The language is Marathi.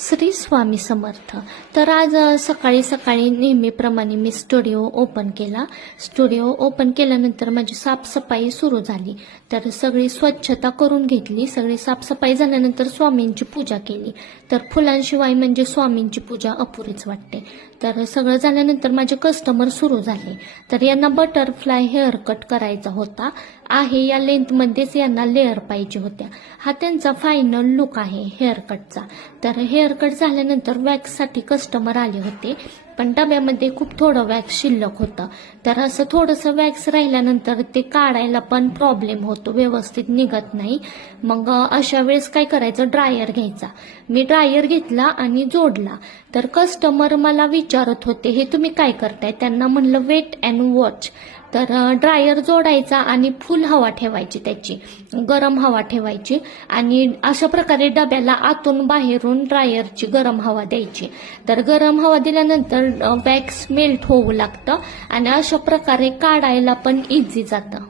श्री स्वामी समर्थ. तर आज सकाळी सकाळी नेहमीप्रमाणे मी स्टुडिओ ओपन केला. स्टुडिओ ओपन केल्यानंतर माझी साफसफाई सुरू झाली. तर सगळी स्वच्छता करून घेतली. सगळी साफसफाई झाल्यानंतर स्वामींची पूजा केली. तर फुलांशिवाय म्हणजे स्वामींची पूजा अपुरीच वाटते. तर सगळं झाल्यानंतर माझे कस्टमर सुरू झाले. तर यांना बटरफ्लाय हेअर कट करायचा होता आहे. या लेंथमध्येच यांना लेअर पाहिजे होत्या. हा त्यांचा फायनल लुक आहे हेअर कटचा. तर हेअर कट झाल्यानंतर वॅक्ससाठी कस्टमर आले होते, पण डब्यामध्ये खूप थोडं वॅक्स शिल्लक होतं. तर असं थोडंसं वॅक्स राहिल्यानंतर ते काढायला पण प्रॉब्लेम होतो, व्यवस्थित निघत नाही. मग अशा वेळेस काय करायचं, ड्रायर घ्यायचा. मी ड्रायर घेतला आणि जोडला. तर कस्टमर मला विचारत होते, हे तुम्ही काय करताय? त्यांना म्हणलं वेट अँड वॉच. तर ड्रायर जोडायचा आणि फुल हवा ठेवायची, त्याची गरम हवा ठेवायची आणि अशा प्रकारे डब्याला आतून बाहेरून ड्रायरची गरम हवा द्यायची. तर गरम हवा दिल्यानंतर वॅक्स मेल्ट होऊ लागतं आणि अशा प्रकारे काढायला पण इझी जातं.